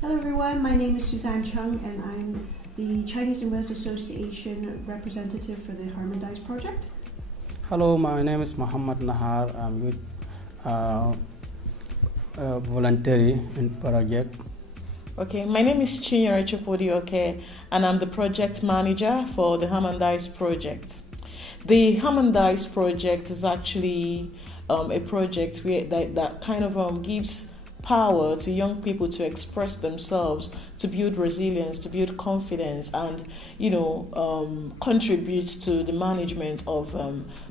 Hello everyone, my name is Suzanne Chung and I'm the Chinese and Wales Association representative for the HarMINDise Project. Hello, my name is Muhammad Nahar. I'm with voluntary in project. Okay, my name is Chinyere Chupodioke and I'm the project manager for the HarMINDise Project. The HarMINDise Project is actually a project that kind of gives power to young people to express themselves, to build resilience, to build confidence, and contribute to the management of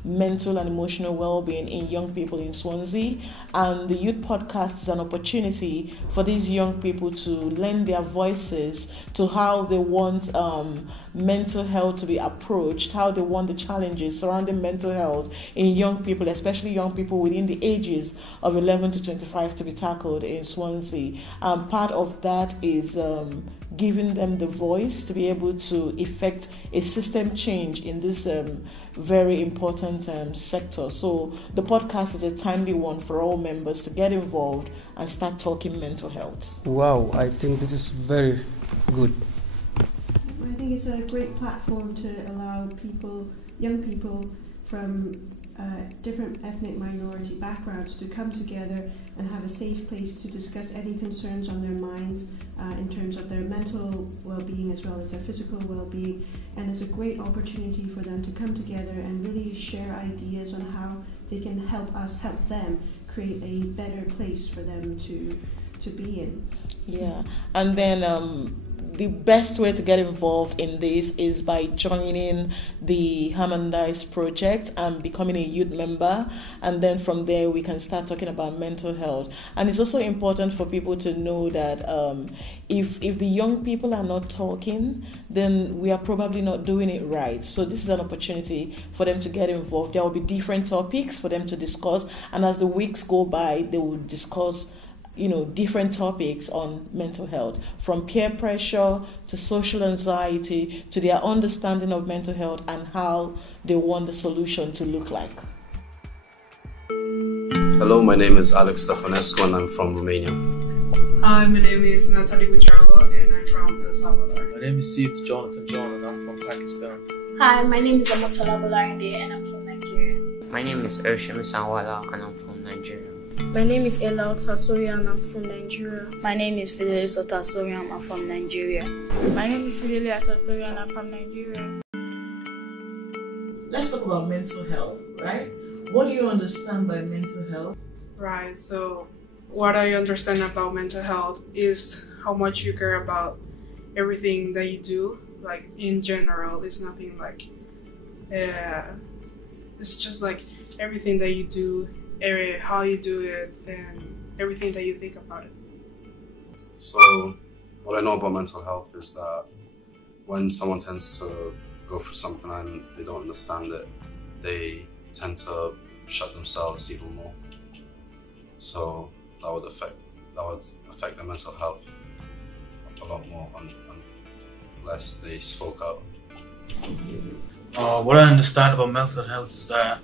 mental and emotional well-being in young people in Swansea. And the youth podcast is an opportunity for these young people to lend their voices to how they want mental health to be approached, how they want the challenges surrounding mental health in young people, especially young people within the ages of 11 to 25, to be tackled in Swansea. Part of that is giving them the voice to be able to effect a system change in this very important sector. So the podcast is a timely one for all members to get involved and start talking mental health. Wow, I think this is very good. I think it's a great platform to allow young people from different ethnic minority backgrounds to come together and have a safe place to discuss any concerns on their minds in terms of their mental well-being as well as their physical well-being. And it's a great opportunity for them to come together and really share ideas on how they can help us help them create a better place for them to be in. Yeah, and then the best way to get involved in this is by joining the HarMINDise Project and becoming a youth member, and then from there we can start talking about mental health. And it's also important for people to know that if the young people are not talking, then we are probably not doing it right. So this is an opportunity for them to get involved. There will be different topics for them to discuss, and as the weeks go by, they will discuss different topics on mental health, from peer pressure to social anxiety to their understanding of mental health and how they want the solution to look like. Hello, my name is Alex Stefanescu and I'm from Romania. Hi, my name is Natalie Butrago and I'm from El Salvador. My name is Seth Jonathan John and I'm from Pakistan. Hi, my name is Amotola Bolarinde and I'm from Nigeria. My name is Ershim Sanwala and I'm from Nigeria. My name is Ella Otasorian and I'm from Nigeria. My name is Fidelis Otasorian and I'm from Nigeria. My name is Fidelis Otasorian and I'm from Nigeria. Let's talk about mental health, right? What do you understand by mental health? Right, so what I understand about mental health is how much you care about everything that you do, like in general. It's nothing like, it's just like everything that you do, how you do it, and everything that you think about it. So what I know about mental health is that when someone tends to go through something and they don't understand it, they tend to shut themselves even more. So that would affect their mental health a lot more unless they spoke out. What I understand about mental health is that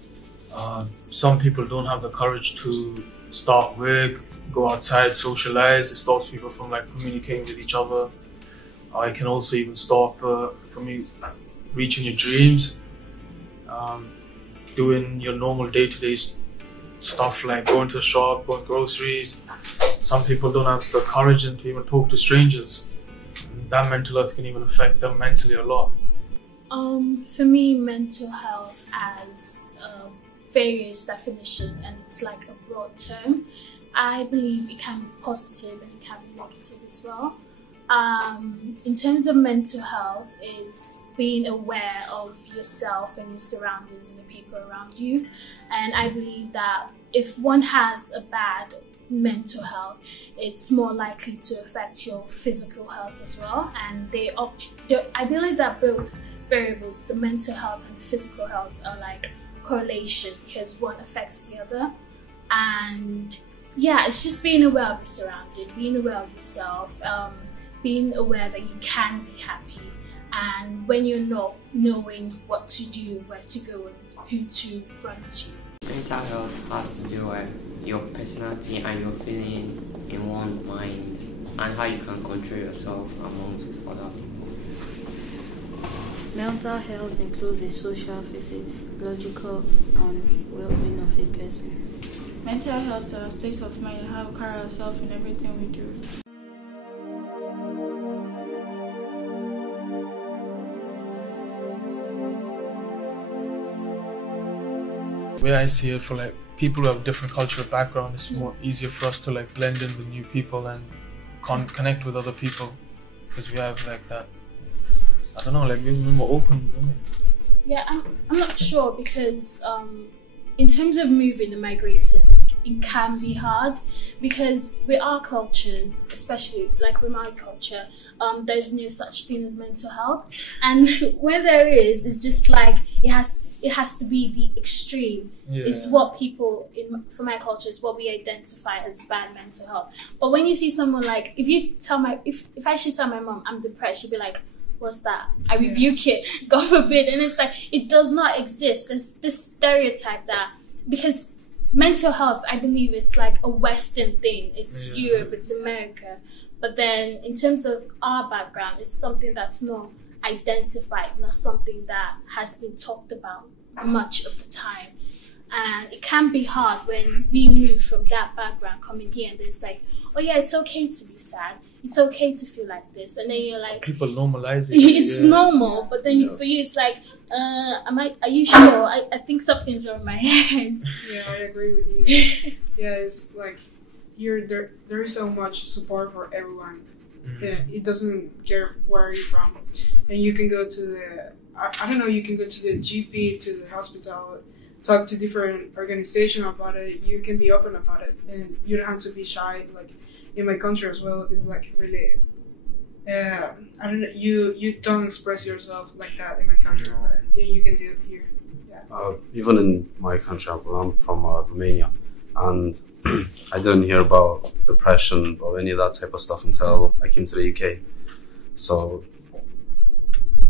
some people don't have the courage to start work, go outside, socialize. It stops people from communicating with each other. It can also even stop from you reaching your dreams, doing your normal day-to-day stuff like going to the shop, going groceries. Some people don't have the courage to even talk to strangers. And that mental health can even affect them mentally a lot. For me, mental health has various definition, and it's like a broad term. I believe it can be positive and it can be negative as well. In terms of mental health, it's being aware of yourself and your surroundings and the people around you. And I believe that if one has a bad mental health, it's more likely to affect your physical health as well. And I believe that both variables, the mental health and the physical health, are like correlation because one affects the other. And yeah, it's just being aware of your surroundings, being aware of yourself, being aware that you can be happy, and when you're not, knowing what to do, where to go and who to run to. Mental health has to do with your personality and your feeling in one's mind. and how you can control yourself amongst other people. Mental health includes the social, physiological, and well-being of a person. Mental health is a state of mind, how we carry ourselves in everything we do. The way I see it, for like people who have different cultural background, it's more easier for us to like blend in with new people and connect with other people, because we have like that, I don't know, like we're more open, isn't it? Yeah, I'm not sure, because in terms of moving and migrating, it can be hard, because with our cultures, especially like with my culture, there's no such thing as mental health, and when there is, it's just like it has to be the extreme. Yeah. It's what people for my culture is what we identify as bad mental health. But when you see someone like, if I should tell my mom I'm depressed, she'd be like, what's that? I rebuke it, God forbid. And it's like, it does not exist. There's this stereotype that, because mental health, I believe it's like a Western thing. It's Europe, it's America. But then in terms of our background, it's something that's not identified, not something that has been talked about much of the time. And it can be hard when we move from that background coming here and there's like, oh yeah, it's okay to be sad. It's okay to feel like this. And then you're like, people normalize it. It's normal. But then for you, it's like, are you sure? I think something's wrong in my head. Yeah, I agree with you. Yeah, it's like there is so much support for everyone. Mm-hmm. Yeah, it doesn't care where you're from. And you can go to you can go to the GP, to the hospital, talk to different organizations about it. You can be open about it, and you don't have to be shy. Like in my country as well, it's like really, I don't know. You don't express yourself like that in my country, but yeah, you can do it here. Yeah. Even in my country, I'm from Romania, and I didn't hear about depression or any of that type of stuff until I came to the UK. So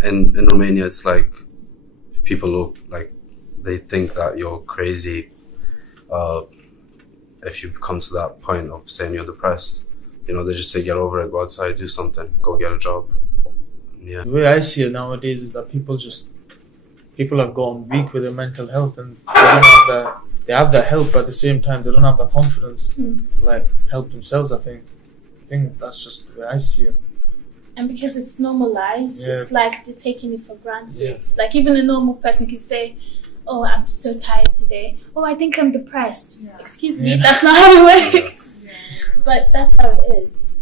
in Romania, it's like people look like they think that you're crazy if you come to that point of saying you're depressed. You know, they just say, get over it, go outside, do something, go get a job. Yeah. The way I see it nowadays is that people have gone weak with their mental health, and they have the help, but at the same time they don't have the confidence to like help themselves. I think that's just the way I see it. And because it's normalized, it's like they're taking it for granted. Like even a normal person can say, oh, I'm so tired today. Oh, I think I'm depressed. Excuse me, that's not how it works. But that's how it is.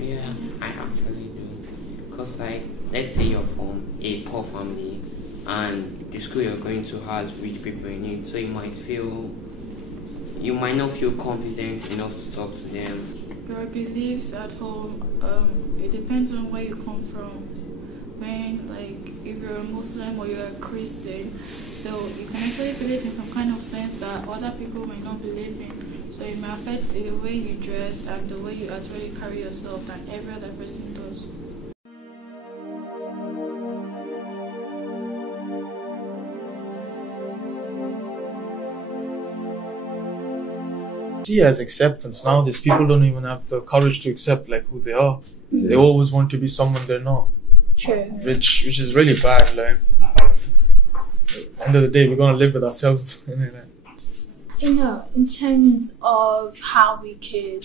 Yeah, I actually do. Because like, let's say you're from a poor family and the school you're going to has rich people in it, so you might not feel confident enough to talk to them. Your beliefs at home, it depends on where you come from. When, like, if you're a Muslim or you're a Christian, so you can actually believe in some kind of things that other people might not believe in. So it may affect the way you dress and the way you actually carry yourself than every other person does. See as acceptance. Nowadays people don't even have the courage to accept like who they are. They always want to be someone they're not. True. Which is really bad. Like at the end of the day, we're gonna live with ourselves. You know, in terms of how we could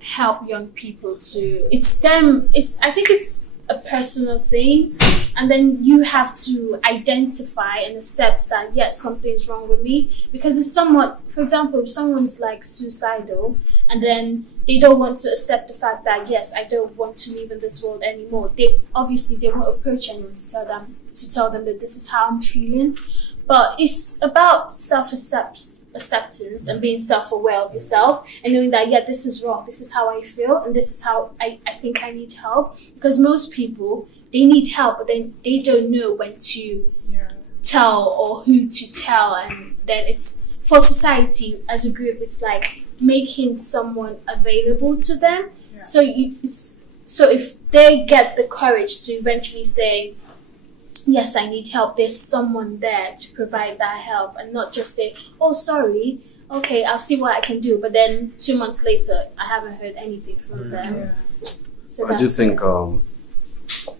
help young people to, I think it's a personal thing, and then you have to identify and accept that yes, something's wrong with me, because it's somewhat, for example, if someone's like suicidal and then they don't want to accept the fact that yes, I don't want to live in this world anymore, they won't approach anyone to tell them that this is how I'm feeling. But it's about self-acceptance and being self-aware of yourself and knowing that, yeah, this is wrong, this is how I feel, and this is how I think I need help. Because most people, they need help, but then they don't know when to tell or who to tell. And then it's, for society as a group, it's like making someone available to them. So if they get the courage to eventually say, yes, I need help, there's someone there to provide that help, and not just say, oh, sorry, okay, I'll see what I can do. But then 2 months later, I haven't heard anything from them. Yeah. So I do think,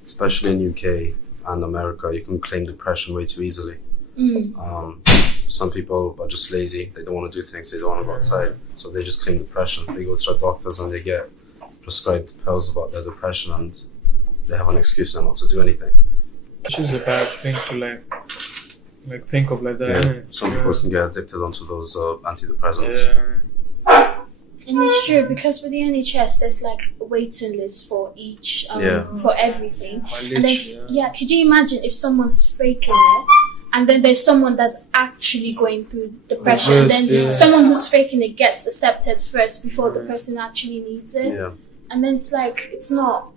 especially in UK and America, you can claim depression way too easily. Some people are just lazy. They don't want to do things. They don't want to go outside. So they just claim depression. They go to their doctors and they get prescribed pills about their depression, and they have an excuse now not to do anything. Which is a bad thing to like think of like that. Yeah. Some people can get addicted onto those antidepressants. And it's true, because with the NHS, there's like a waiting list for each, for everything. And then, could you imagine if someone's faking it, and then there's someone that's actually going through depression, and then someone who's faking it gets accepted first before the person actually needs it. Yeah. And then it's like, it's not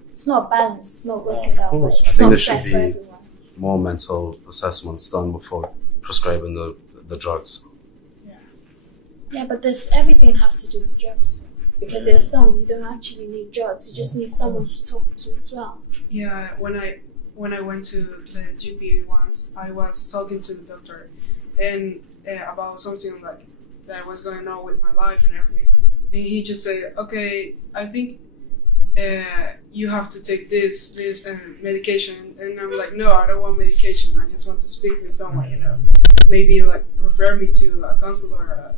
balanced, it's not working that way. I think there should be more mental assessments done before prescribing the drugs. Yeah, but does everything have to do with drugs? Because there's some you don't actually need drugs. You just need someone to talk to as well. Yeah, when I went to the GP once, I was talking to the doctor and about something like that was going on with my life and everything. And he just said, okay, I think you have to take this medication. And I'm like, no, I don't want medication. I just want to speak with someone, you know. Maybe like refer me to a counselor,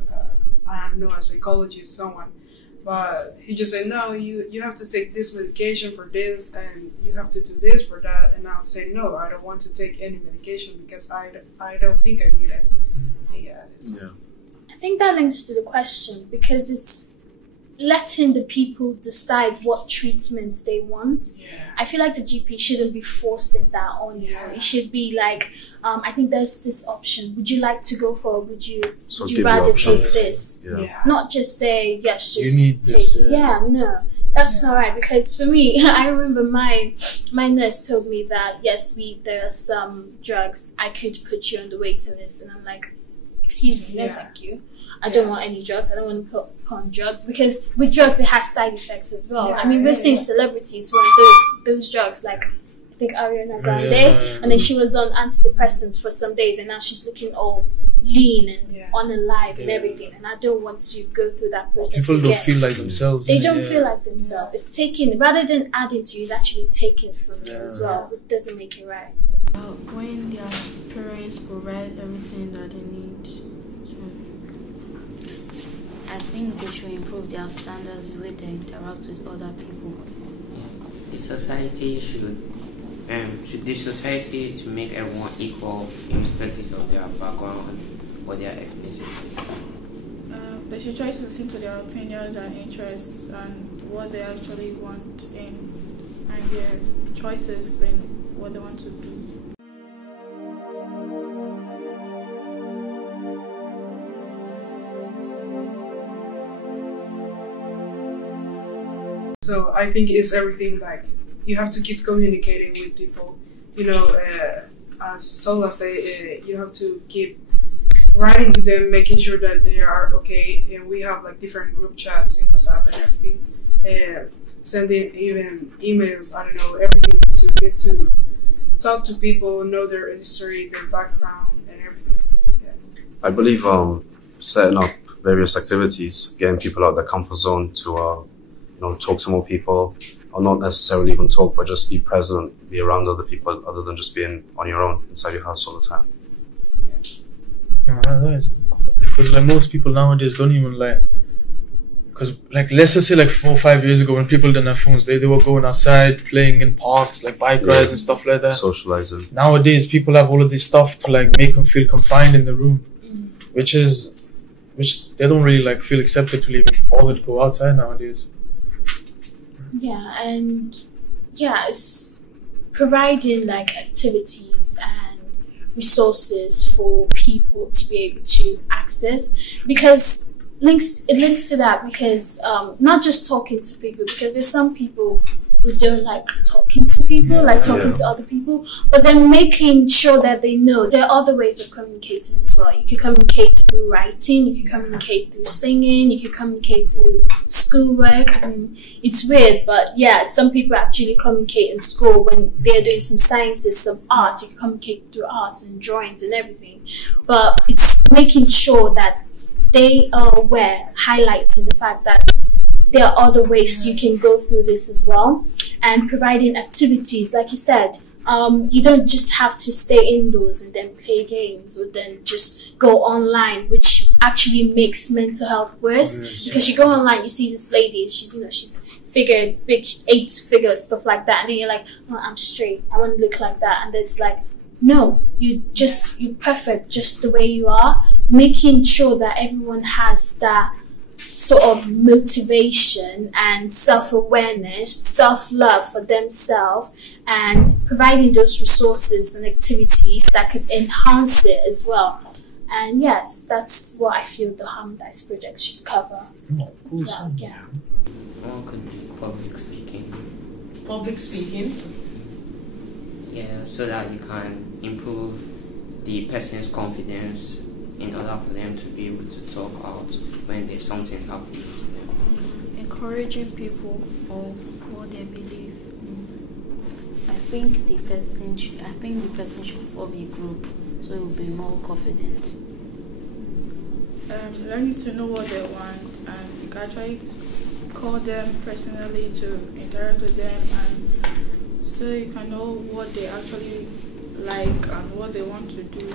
I don't know, a psychologist, someone. But he just said, no, you have to take this medication for this, and you have to do this for that. And I'll say, no, I don't want to take any medication because I don't think I need it. Yeah. I think that links to the question, because it's letting the people decide what treatment they want. I feel like the GP shouldn't be forcing that on you. It should be like, I think there's this option. Would you like to go for it? Would you rather take this? Not just say, yes, just you need take this, no. That's not right, because for me, I remember my nurse told me that, yes, there are some drugs, I could put you on the waiting list. And I'm like, excuse me, no thank you. I don't want any drugs. I don't want to put on drugs, because with drugs it has side effects as well. I mean, we're seeing celebrities who are those drugs, like I think Ariana Grande, and then she was on antidepressants for some days, and now she's looking all lean and unalive and everything. And I don't want to go through that process. People don't feel like themselves. They don't feel like themselves. It's taken, rather than adding to you, it's actually taken from you as well. It doesn't make it right. When their parents provide everything that they need, so I think they should improve their standards, the way they interact with other people. The society should to make everyone equal irrespective of their background or their ethnicity. They should try to listen to their opinions and interests and what they actually want and their choices and what they want to be. So I think it's everything, like you have to keep communicating with people. You know, as Tola say, you have to keep writing to them, making sure that they are okay. And we have like different group chats in WhatsApp and everything. Sending even emails, I don't know, everything to get to talk to people, know their history, their background, and everything. I believe setting up various activities, getting people out of their comfort zone to talk to more people, or not necessarily even talk, but just be present, be around other people, other than just being on your own inside your house all the time. Because like most people nowadays don't even because like let's just say like 4 or 5 years ago when people didn't have phones, they were going outside playing in parks, like bike rides and stuff like that, socializing. Nowadays people have all of this stuff to like make them feel confined in the room, which they don't really like feel accepted to even bother to go outside nowadays. It's providing like activities and resources for people to be able to access, because it links to that, because not just talking to people, because there's some people who don't like talking to people, to other people, but then making sure that they know there are other ways of communicating as well. You can communicate through writing, you can communicate through singing, you can communicate through schoolwork. I mean, it's weird, but some people actually communicate in school when they're doing some sciences, some art. You can communicate through arts and drawings and everything. But it's making sure that they were highlighting the fact that there are other ways you can go through this as well, and providing activities, like you said. You don't just have to stay indoors and then play games, or then just go online, which actually makes mental health worse. Because you go online, you see this lady, she's figured big 8 figures, stuff like that, and then you're like, oh, I'm straight, I want to look like that, and it's like, no, you're perfect just the way you are. Making sure that everyone has that sort of motivation and self-awareness, self-love for themselves, and providing those resources and activities that could enhance it as well. And yes, that's what I feel the HarMINDise project should cover as well. Yeah. One could do public speaking. Public speaking? Yeah, so that you can improve the person's confidence in order for them to be able to talk out when there's something happening to them. Encouraging people on what they believe. I think the person should form a group so it will be more confident. Learning to know what they want, and you can actually call them personally to interact with them, and so you can know what they actually like and what they want to do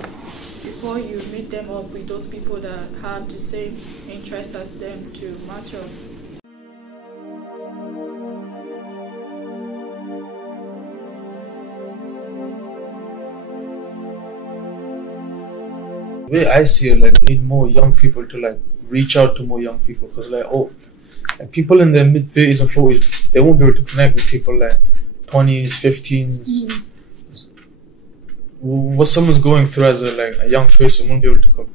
before you meet them up with those people that have the same interests as them to match up. The way I see it, like, we need more young people to like reach out to more young people, because like people in their mid 30s and 40s, they won't be able to connect with people like 20s, 15s. What someone's going through as a young person won't be able to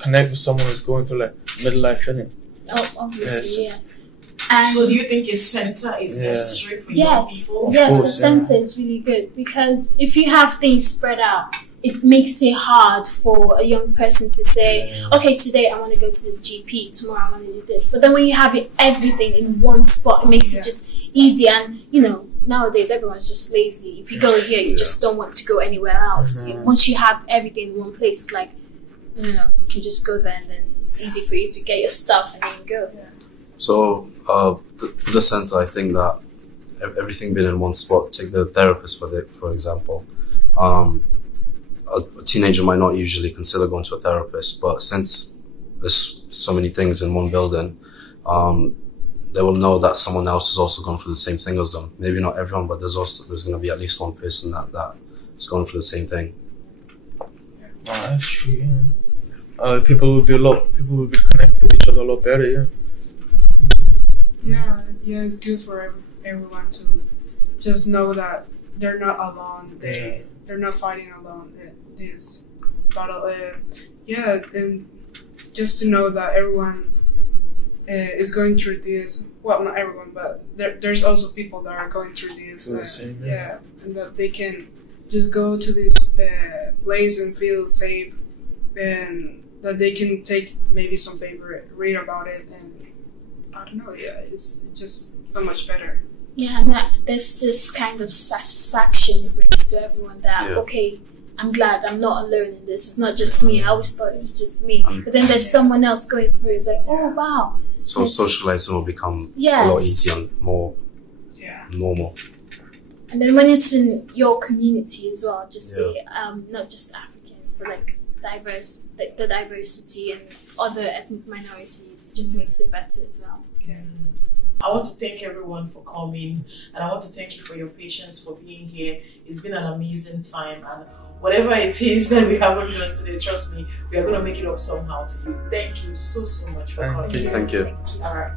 connect with someone who's going through like midlife, innit? Oh, obviously, yes. So do you think a center is necessary for young people? Yes, a center is really good, because if you have things spread out, it makes it hard for a young person to say, okay, today I want to go to the GP, tomorrow I want to do this. But then when you have everything in one spot, it makes it just easy. And, nowadays everyone's just lazy. If you go here, you just don't want to go anywhere else. Once you have everything in one place, it's like, you can just go there, and then it's easy for you to get your stuff and then go. So, the center, I think that everything being in one spot, take the therapist for example. A teenager might not usually consider going to a therapist, but since there's so many things in one building, they will know that someone else is also going through the same thing as them. Maybe not everyone, but there's going to be at least one person that is going through the same thing. That's true. Yeah. People will be connected with each other a lot better. Yeah. Of course. Yeah, it's good for everyone to just know that they're not alone. They're not fighting alone. This battle. And just to know that everyone is going through this. Well, not everyone, but there's also people that are going through this. And that they can just go to this place and feel safe, and that they can take maybe some paper, read about it, and I don't know. It's just so much better. Yeah, and there's this kind of satisfaction it brings to everyone that, okay, I'm glad I'm not alone in this. It's not just me. I always thought it was just me. But then there's someone else going through it. Like, oh, wow. So socializing will become a lot easier and more normal. And then when it's in your community as well, just not just Africans, but like the diversity and other ethnic minorities, just makes it better as well. I want to thank everyone for coming, and I want to thank you for your patience, for being here. It's been an amazing time, and whatever it is that we haven't learned today, trust me, we are going to make it up somehow to you. Thank you so much for coming. Thank you. All right.